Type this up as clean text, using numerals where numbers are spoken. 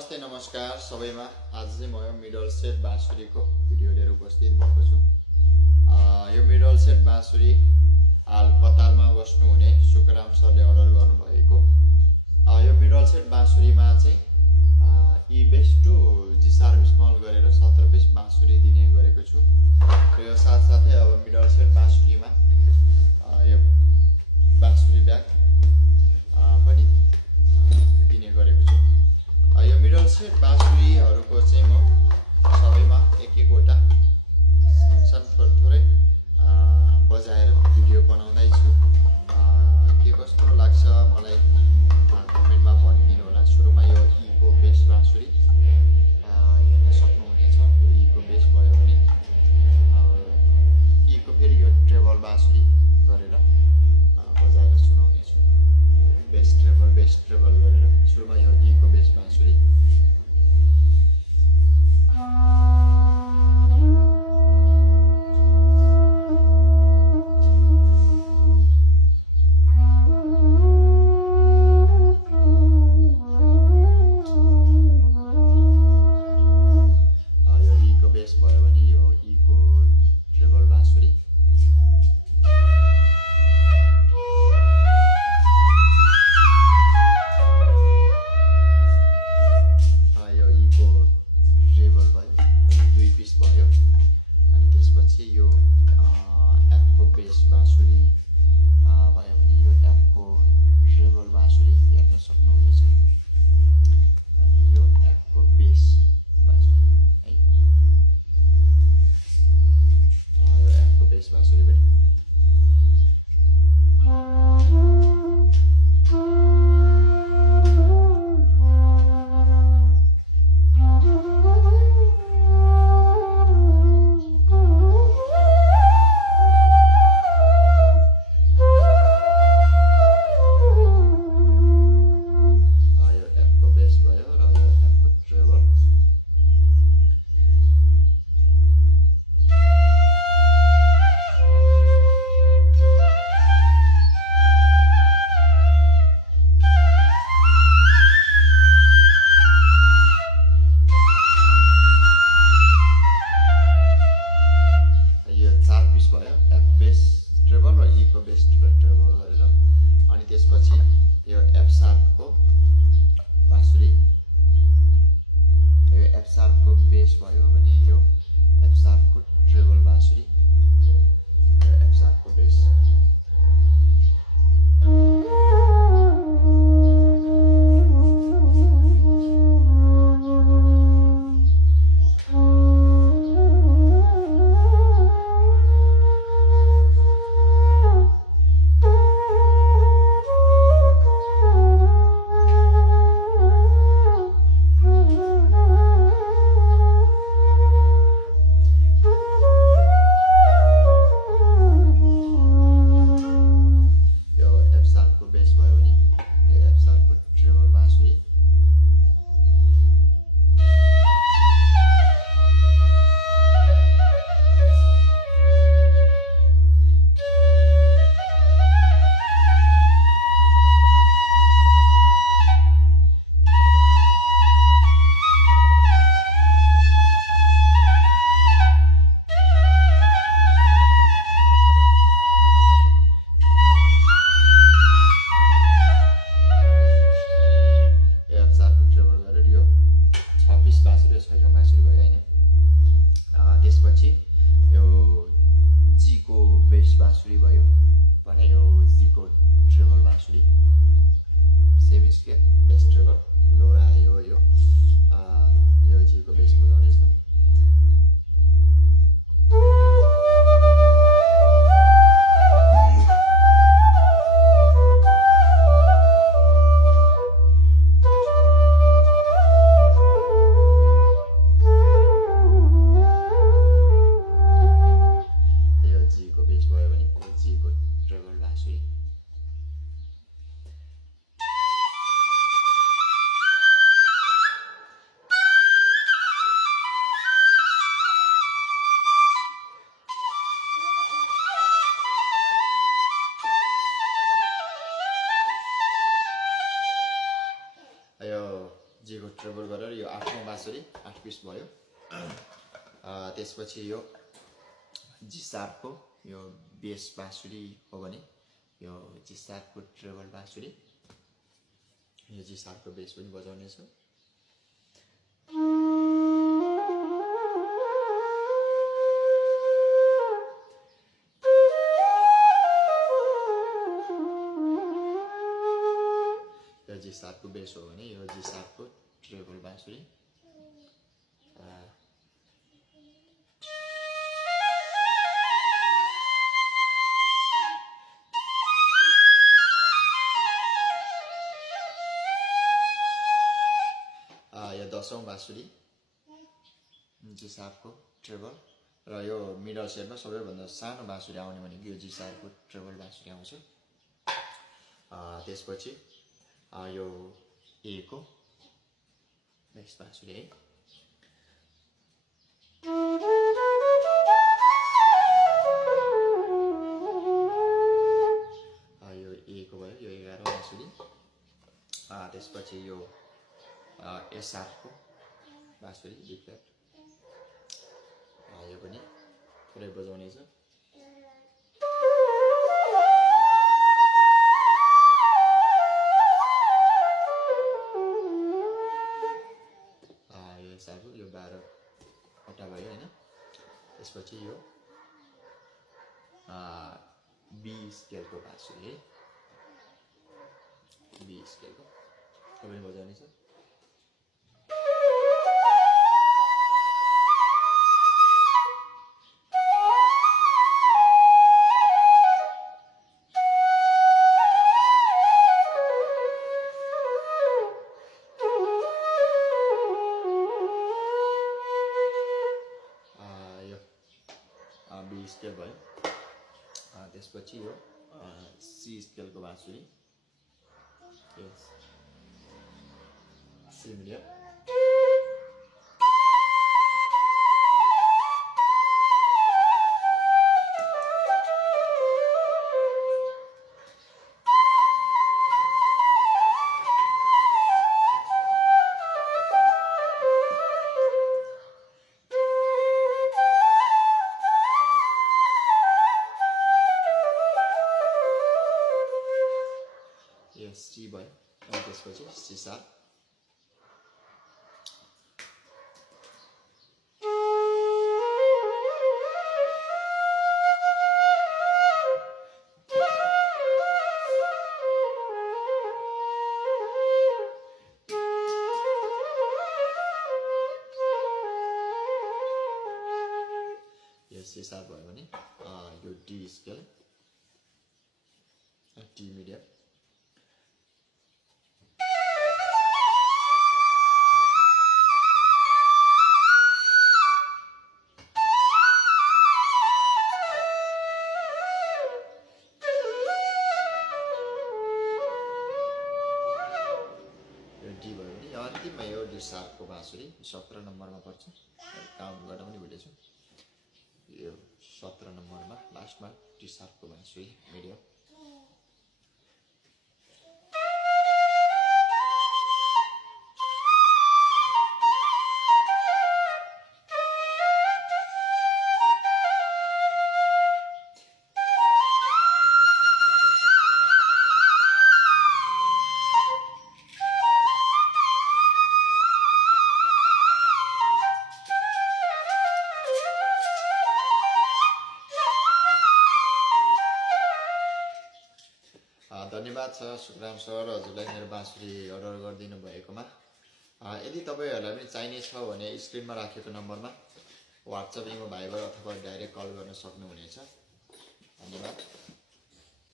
नमस्ते नमस्कार सबैमा। आज चाहिँ म यो मिडल सेट बाँसुरीको भिडियो लिएर उपस्थित भएको छु। यो मिडल सेट बाँसुरी हाल कतारमा बस्नुहुने सुकराम सरले अर्डर गर्नुभएको। यो मिडल सेट बाँसुरीमा चाहिँ E base to G sharp small गरेर 17 पिस बाँसुरी दिने गरेको छु। यो साथसाथै अब मिडल सेट बाँसुरीमा यो बाँसुरी ब्याग पनि दिने गरेको छु। यो मिडल सेट बाँसुरीहरूको चाहिँ म सबैमा एक एकवटा सानसानो थोरै बजाएर भिडियो बनाउँदैछु। के कस्तो लाग्छ मलाई कमेन्टमा भनिदिनु होला। सुरुमा यो ईको बेस बाँसुरी हेर्न सक्नुहुनेछ। यो ईको बेस भयो भने ईको फेरि यो ट्रेबल बाँसुरी गरेर बजाएर सुनाउनेछु। बेस ट्रेबल गरेर सुरुमा यो ईको बेस बाँसुरी। यो ईको बेस भयो भने यो ईको ट्रेबल बाँसुरी। भयो अनि त्यसपछि यो एफको बेस बाँसुरी भयो भने यो एफको ट्रेबल बाँसुरी हेर्न सक्नुहुनेछ। अनि यो एफको बेस बाँसुरी है, यो एफको बेस बाँसुरी पनि। अनि त्यसपछि यो एफ शार्पको बाँसुरी, यो एफ शार्पको बेस भयो भने यो एफ शार्पको ट्रेबल बाँसुरी, यो एफ शार्पको बेस। ट्रेबल गरेर यो 8औं बाँसुरी 8 पिस भयो। त्यसपछि यो जी शार्पको यो बेस बाँसुरी हो भने यो जी शार्पको ट्रेबल बाँसुरी, यो जी शार्पको बेस पनि बजाउने छु। यो जी शार्पको बेस हो भने यो जी शार्पको ट्रेबल बाँसुरी। यो 10औं बाँसुरी जी शार्पको ट्रेबल र यो मिडल सेटमा सबैभन्दा सानो बाँसुरी आउने भनेको यो जी शार्पको ट्रेबल बाँसुरी आउँछ। त्यसपछि यो ए को बेस बाँसुरी है। यो ए को भयो, यो 11औं बाँसुरी। त्यसपछि यो ए शार्पको बाँसुरी बी फ्ल्याट, यो पनि थोरै बजाउने छ। यो शार्पको यो 12वटा भयो हैन। त्यसपछि यो बी स्केलको बाँसुरी है, बी स्केलको यो पनि बजाउने छ। बी स्केल भयो। त्यसपछि यो सी स्केलको बाँसुरी, सी मिडियम। सी भयो। अनि त्यसपछि सी शार्प, यो सी शार्प भयो भने यो D scale, D medium. D भयो भने अन्तिममा यो डी शार्पको बाँसुरी 17 नम्बरमा पर्छ। काउन्ट गर्न पनि भुलेछु। यो 17 नम्बरमा लास्टमा डी शार्पको बाँसुरी मिडियम। धन्यवाद छ सुखराम सर, हजुरलाई मेरो बाँसुरी अर्डर गरिदिनु भएकोमा। यदि तपाईँहरूलाई पनि चाहिने छ भने स्क्रिनमा राखेको नम्बरमा व्हाट्सएप, इमो, भाइबर अथवा डाइरेक्ट कल गर्न सक्नुहुनेछ। धन्यवाद।